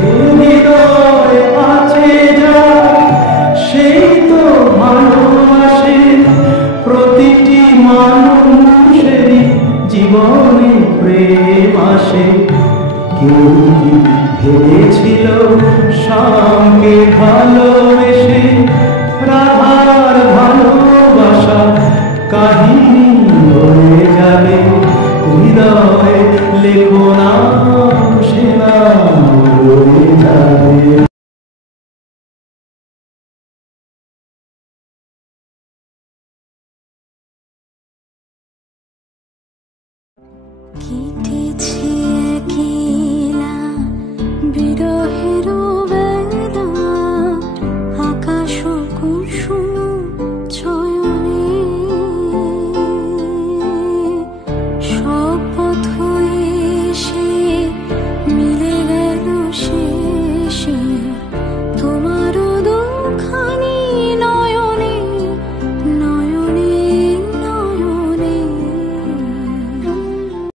হৃদয় আছে যার সেই তো ভালোবাসে, প্রতিটি মানুষেরই জীবনে প্রেম আসে। কেউ ভেবেছিল শ্যামকে ভালোবেসে রাধার ভালোবাসা কাহিনী হয়ে যাবে। হৃদয় লেখো না সে নাম